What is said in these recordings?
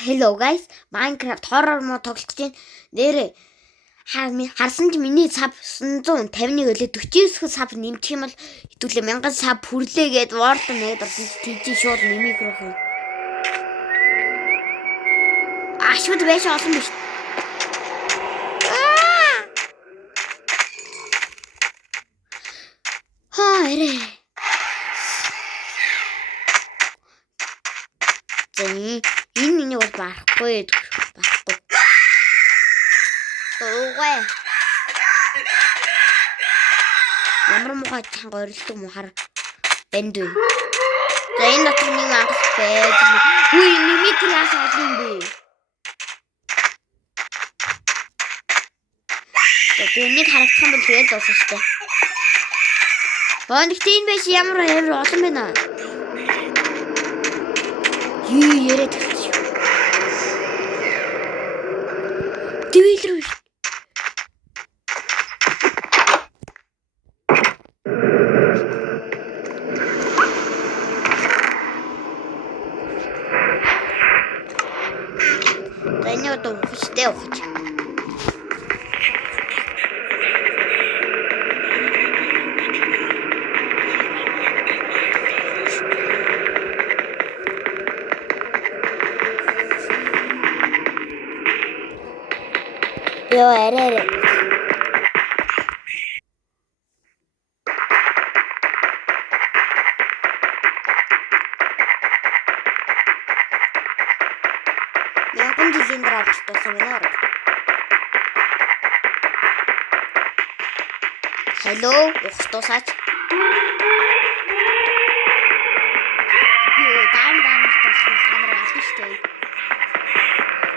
Hello guys, Minecraft horror mode тоглох гэж байна. Нэрээ харсан чи миний сав 951 өлөө 49 сав нэмчих юм бол хэдүүлээ 1000 сав хүрлээ гэд Word нэгэд орсон тийж шууд нэмих рүү. Ашгүй байж олон биш. Эрэ. Энэ миний бол барахгүй. Дуугаа. Ямар мухай чанга орилдог мухаар бэнд вэ? За энэ дотор нэг ангас байж. Хүй мимитряс олон юм бэ. Тэнийг харагдах юм бол тэгээд дуусах штэ. Бондогт энэ байж ямар олон байна. Яриад хэлчих. Дивэлрүү. Тэний одоо хүчтэй ухаж. Yo, эрэ. Яган жилийн дараа авчихсан байна уу? Hello, ухтуусаач. Би дан туссан камер алсан шүү дээ.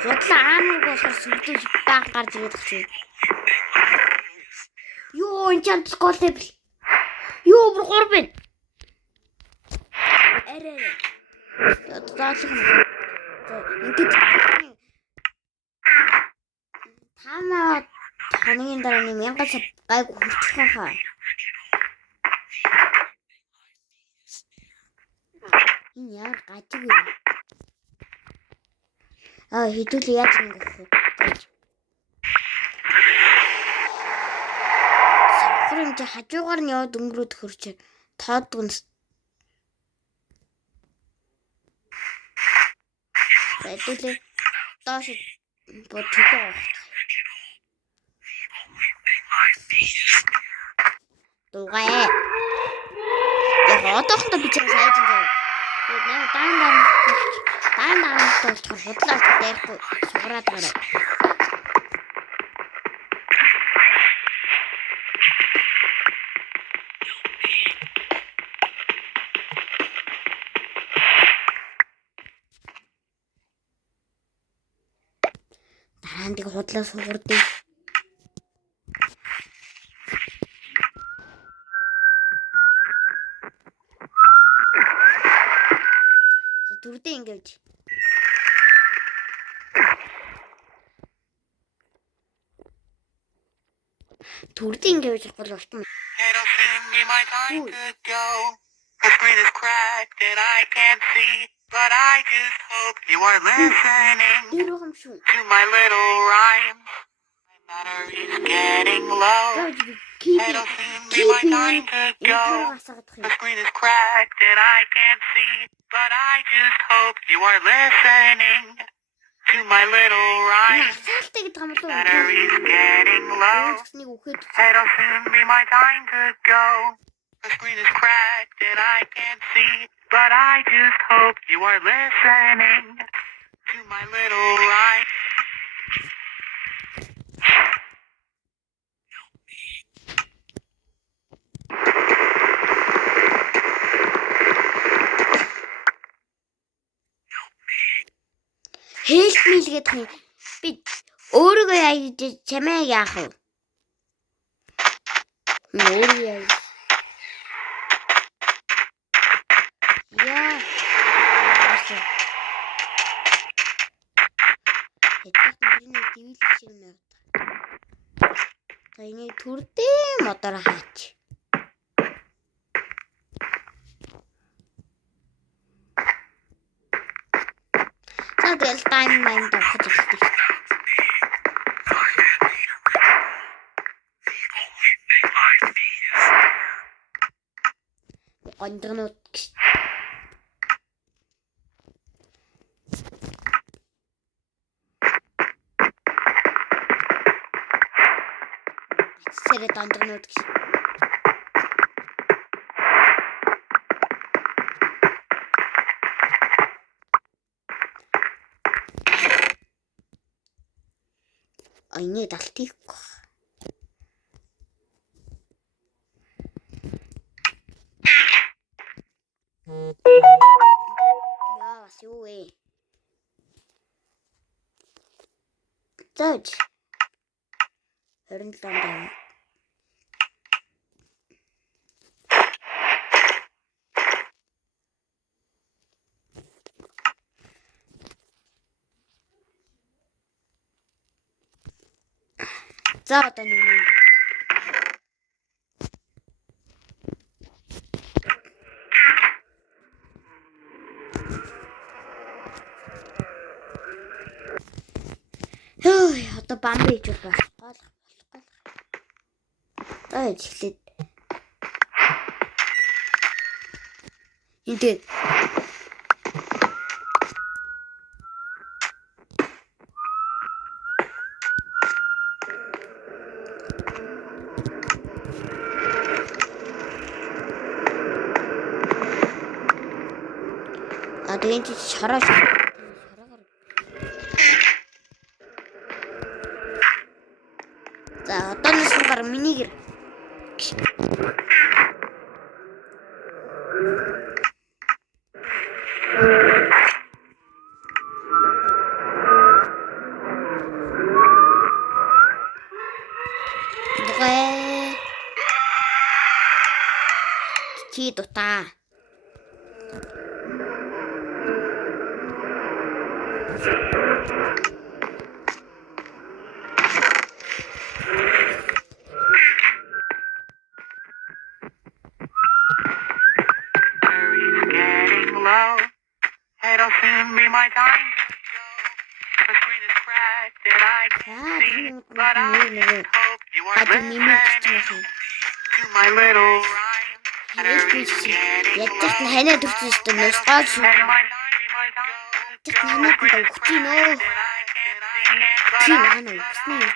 Худлаа ааныг болохоор сүрдэж баг гарч ирээд багч. Юу энэ чамд скол левел. Юу бүр 3 байна. Эрэ. Даалгах юм. Ингээд тамаа хоногийн дараа нэг 1000 сая гайг хүрчих хаа. Энэ яа гажиг вэ? Хэдүүл яаж ингэ гэх вэ? Сахар юм чи хажуугаар нь яваад өнгөрөөд хөрч тоодгоно. Хэдүүлээ доош бодчихоо авах. Дугаа. Яг одоохондоо би чамд хайж байгаа. Тэгээд даан толчхор худлаа дээрхгүй сугараад гараа. Дараа нь тэг худлаа сугардыг. Дүрдээ ингэж. Дүрдээ ингэж гол болтон. The screen is cracked and I can't see, but I just hope you are listening to my little rhyme. My battery's getting low. It'll soon be my time to go. The screen is cracked and I can't see, but I just hope you are listening to my little rhyme. My battery's getting low. It'll soon be my time to go. The screen is cracked and I can't see, but I just hope you are listening to my little rhyme. Help me гэдэг нь би өөрийгөө яаж чамайг яах вэ? Өөрийгөө яа. Хэдэн дивил шиг нэ. За энийг түрдээ модоор хаач. За Манай тэгэл дайм майнд авах хэрэгтэй. Ондгонууд Сэрэд ондгонууд гэж. Айне далтыг. Яа, юу вэ? Зөөж. 27 даа. За одоо нэг юм. Хөөе, одоо бамб хийж бол болох. Аа ихлээд. Ингээд тэгээд шараа. За одоо нэсгээр минигэр. Чи дутаа. It'll soon be my time to go. The sweetest crack that I can see. But I just hope you are listening to my little rhyme. Ядчих нь ханаа төрсөн шүү дээ. Нусгаад шүү. Ядчих ханаа төрсөн нөө. Чи манай үсний юм.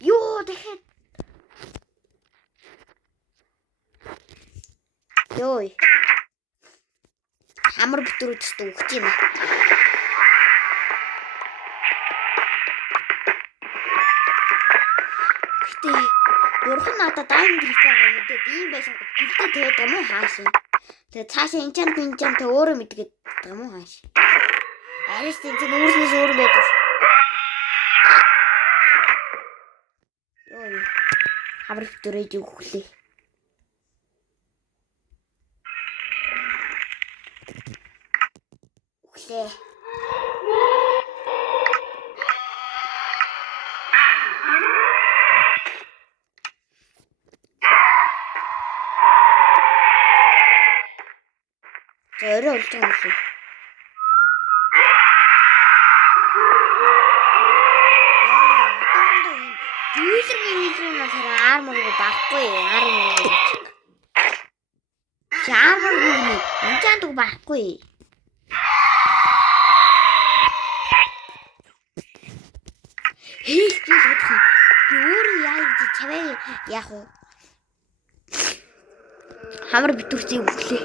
Юу дахиад ёо хамар бүтрүүдс өгч юм. Гэтэ бурхан надад дайм гэрэлтэй байгаа мэдээд ийм байсан гэрэлтэй тэгээд юм уу хаашаа. Тэгээд цаашаа энчант өөрөө мэдгээд юм уу хаашаа. Арис тийм өөрснөөс өөр байдаг. Ёо хамар бүтрээд өгөхлээ. Өглөө. Зөөрөө олж байгаа юм шиг. Дүүлэр арморыг баггүй. Арморыг энчант баггүй. Хийх гэж бодох. Би өөрөө яа гэж чаваа яах вэ? Хамар битүүрчийг өглөө.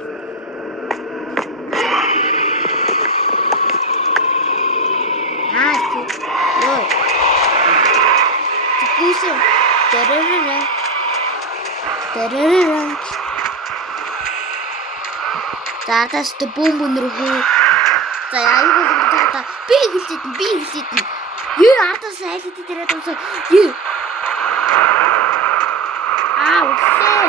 Ёо. Тгүүсээ дөрөврээ. Дэрэрэн. За дэс бомб өнөр хөө. За аюул гэдэг би хэлээд. Ардаас айлт дээрээ дуусаа. Үсээ.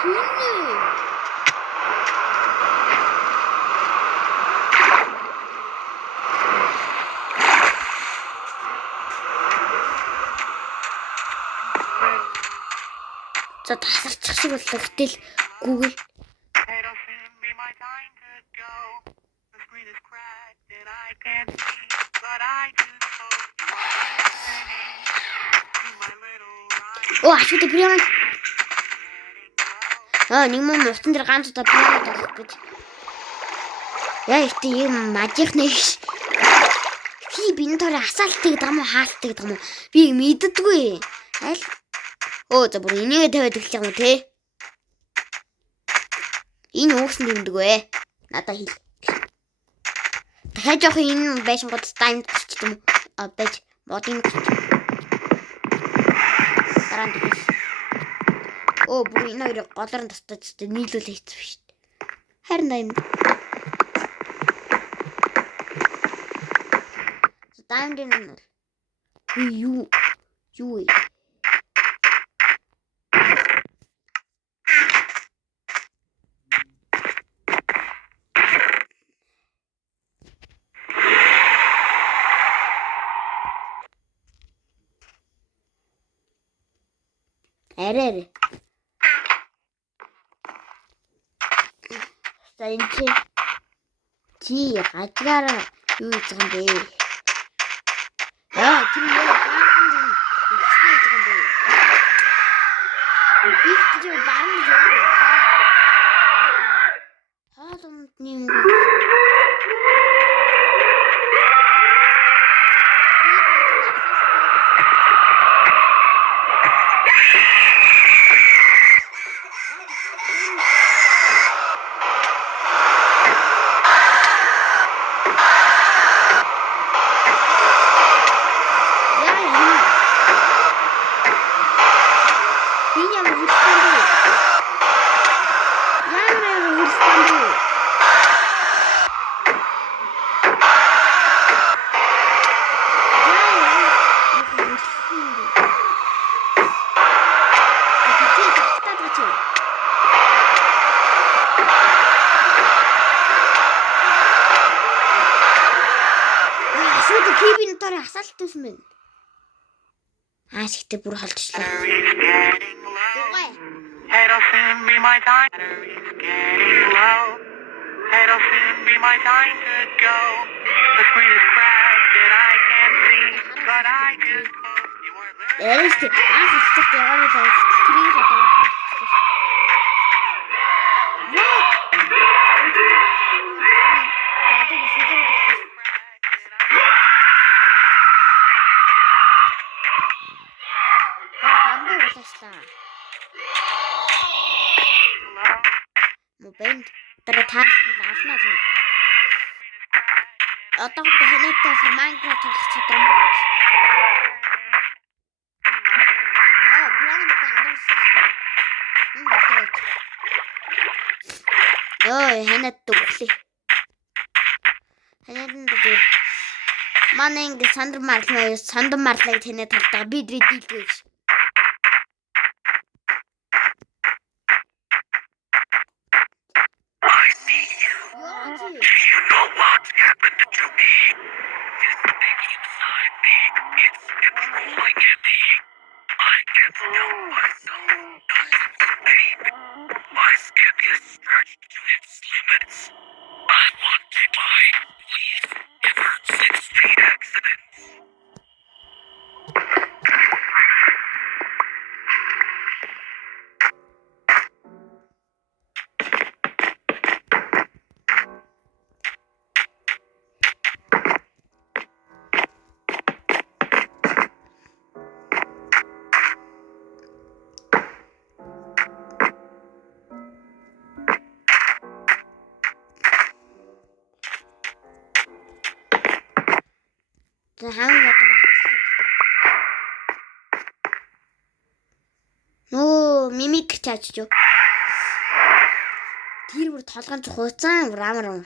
Хүнээ. За тасарчих шиг боллоо гэтэл Google It'll soon be my time to go. The screen is cracked and I can't see, but I just hope you are listening to my little rhyme. ашигтай прямо нэг мөн утсан дээр ганц удаа прямо болох гэж. Яа ихтэй юм мажихнэ. Би энэ төрөө асаалтыг дам уу хаалтыг дам уу би мэддэггүй. Аль за бүр энийг тавиад эхэлж байгаа юм те. Энэ уухсан дэмдэг вэ? Надаа хэл. Дахиад жоох энэ байшин гот тайм ч юм уу байж модын дараанд хэл. Бүр энэ хоёрыг голоор нь тастаж нийлүүлээ хийсэн биш. Харин дайм. Дайм дэн юу вэ? Арай. За энэ чи гажгаар юу хийж байгаа юм бэ? Тэр яа хаасан юм хийж байгаа юм бэ? Би ч баан юу. Хаалт нэм. Кибин дээр асаалт төсөн байна. Ашигтай бүр холдчихлоо. It'll soon be my time. It's getting low. It'll soon be my time to go. The screen is cracked and I can't see, but I just hope you are listening. Эрэстэй асаалт яваад байгаа. Трийг одоо. Мобэнд таарах ална зү. Одоо хэнэтэй Minecraft тоглох чадвар мөн. Хэнэт дуглээ. Хэнэт манай ингэ сандар марлаг тэнэ талтаа би дийлдэг гэж. Хаан ятаг. мимик чааж юу. Тэр бүр толгоон ч хууцсан рамар.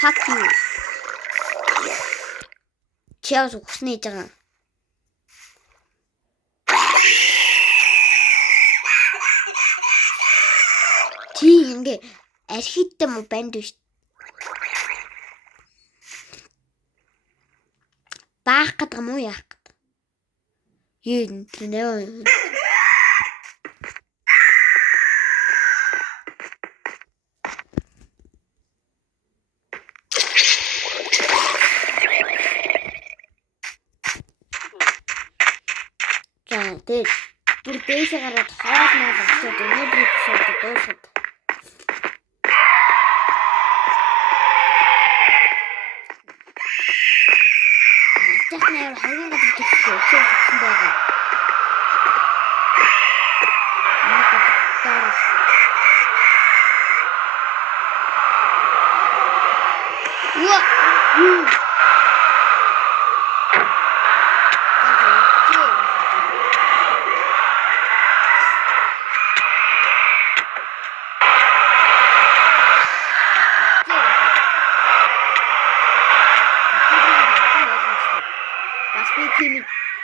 Fuck you. Чиас ухсны хийж байгаа. Чи ингээ архиттэй мө банд биш. Баах гэдэг юм уу яах гэдэг. Нэ. Тэгээд бүр дээшээ гараад хоолноо авчиад өнөөдрийн эпизодыг дуусгав. Тэгнээр хоёрын газар төсөө өгсөн байгаа.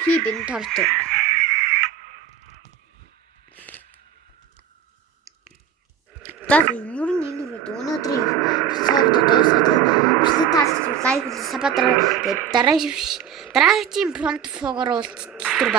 Хибэн торт. Так, өнөөдрийн эпизод дуусаад бичлэг таалагдсан лайк хийсэн сабадраа дараагийн промпт фогоор уулзтал